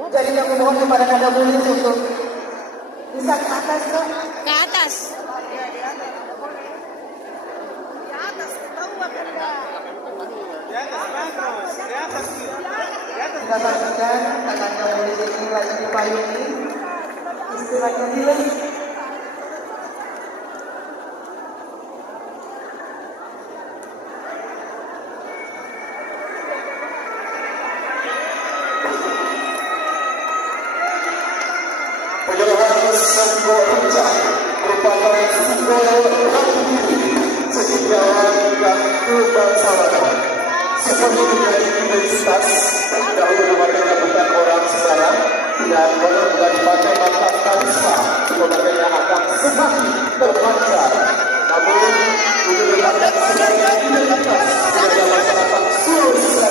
Jadi kami mohon kepada Nada Mulis untuk bisa ke atas, Kak. Ke atas. Kita saksikan Nada Mulis ini lagi dipayungi istilahnya nilai. Penyerahan sebuah rencah merupakan simbol hati diri, kesetiaan dan kebangsaan. Sebagai menjadi identitas, dahulu memakainya bukan orang sembarang dan benar-benar dipakai maka karisma pemakainya akan semakin terpancar. Namun, juga dilakukan sebagai identitas dalam